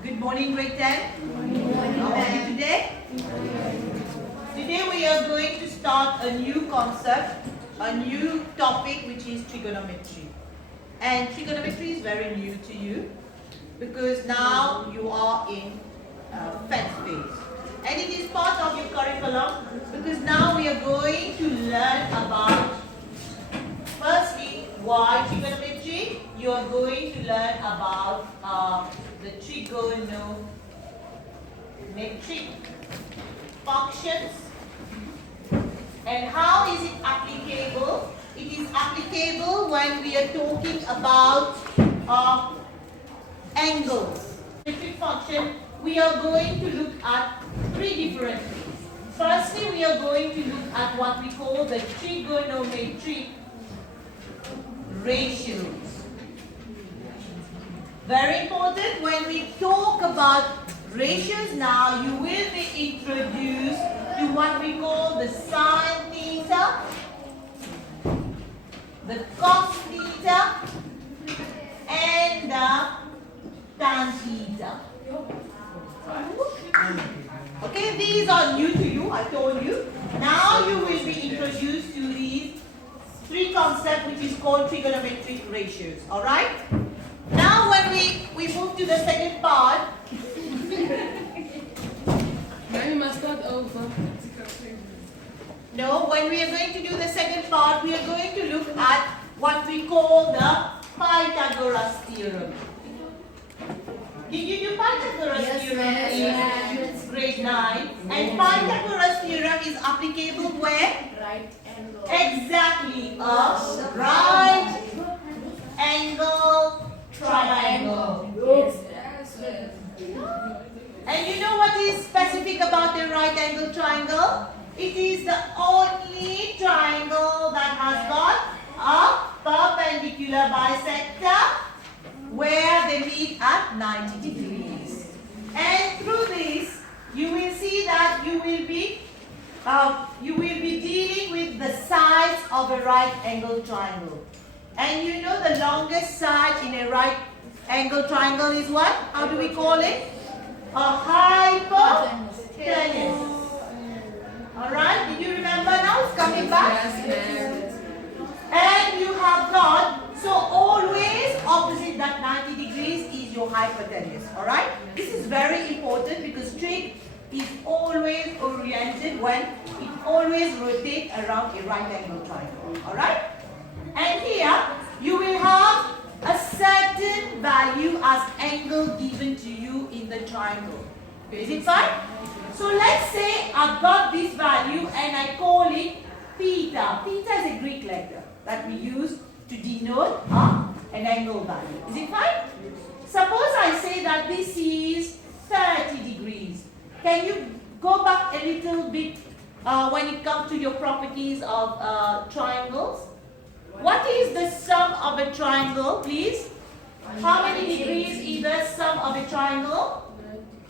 Good morning, grade 10. Good morning. How are you today? Today we are going to start a new concept, a new topic, which is trigonometry. And trigonometry is very new to you because now you are in fifth phase. And it is part of your curriculum because now we are going to learn about, firstly, why trigonometry. You are going to learn about the trigonometric functions and how is it applicable. It is applicable when we are talking about angles. Trigonometric function, we are going to look at three different things. Firstly, we are going to look at what we call the trigonometric ratios. Very important, when we talk about ratios now, you will be introduced to what we call the sine theta, the cos theta, and the tan theta. Okay, these are new to you, I told you. Now you will be introduced to these three concepts, which is called trigonometric ratios. Alright? Now when we move to the second part. Now you must start over. No, when we are going to do the second part, we are going to look at what we call the Pythagoras theorem. Did you do Pythagoras theorem in grade 9? And Pythagoras theorem is applicable where? Right angle. Exactly, a right angle triangle. Yes. And you know what is specific about a right angle triangle? It is the only triangle that has got a perpendicular bisector where they meet at 90 degrees. And through this, you will see that you will be dealing with the sides of a right angle triangle. And you know the longest side in a right angle triangle is what? How do we call it? A hypotenuse. Alright, did you remember now? It's coming back. And you have got, so always opposite that 90 degrees is your hypotenuse. Alright? This is very important because trig is always oriented when it always rotates around a right angle triangle. Alright? And here you will have a certain value as angle given to you in the triangle. Is it fine? So let's say I've got this value and I call it theta. Theta is a Greek letter that we use to denote an angle value. Is it fine? Suppose I say that this is 30 degrees. Can you go back a little bit when it comes to your properties of triangles? What is the sum of a triangle, please? How many degrees is the sum of a triangle?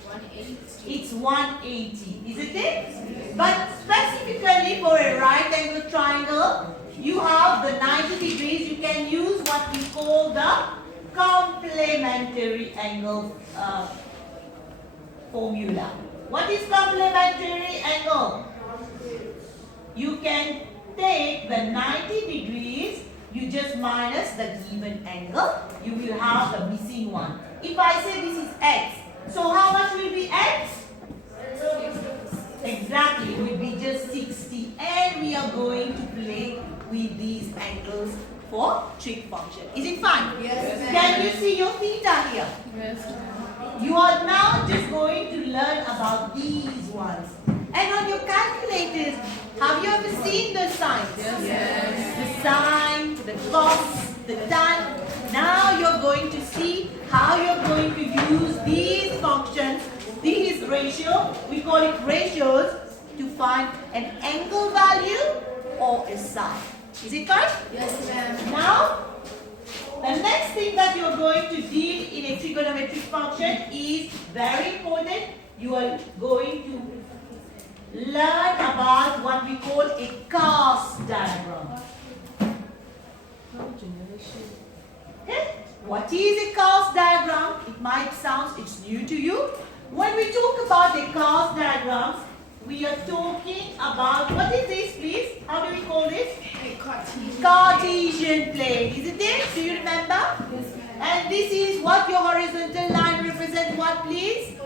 180. It's 180, isn't it? But specifically for a right angle triangle, you have the 90 degrees. You can use what we call the complementary angle formula. What is complementary angle? You can take the 90 degrees, you just minus the given angle, you will have the missing one. If I say this is x, so how much will be x? Exactly, it will be just 60. And we are going to play with these angles for trig function. Is it fine? Yes, ma'am. Can you see your theta here? Yes. You are now just going to learn about these ones. And on your calculators, have you ever seen the signs? Yes. The sine, the cos, the tan. Now you're going to see how you're going to use these functions, these ratios, we call it ratios, to find an angle value or a sine. Is it fine? Yes, ma'am. Now, the next thing that you're going to deal in a trigonometric function is very important. You are going to learn about what we call a cast diagram. Okay? What is a cast diagram? It might sound it's new to you. When we talk about the cast diagrams, we are talking about, what is this please? How do we call this? Cartesian plane, isn't it? Do you remember? Yes, ma'am. And this is what your horizontal line represents what please?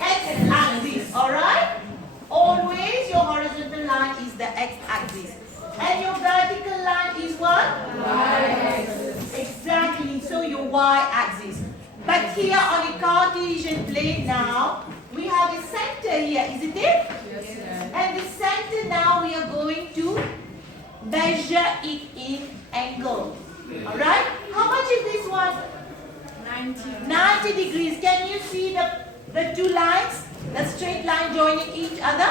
X-axis, alright? Always your horizontal line is the x-axis. And your vertical line is what? Y-axis. Exactly, so your y-axis. But here on a Cartesian plane now, we have a center here, isn't it? Yes, ma'am. And the center now we are going to measure it in angle. Alright? How much is this one? 90. 90 degrees. Can you see the two lines? The straight line joining each other?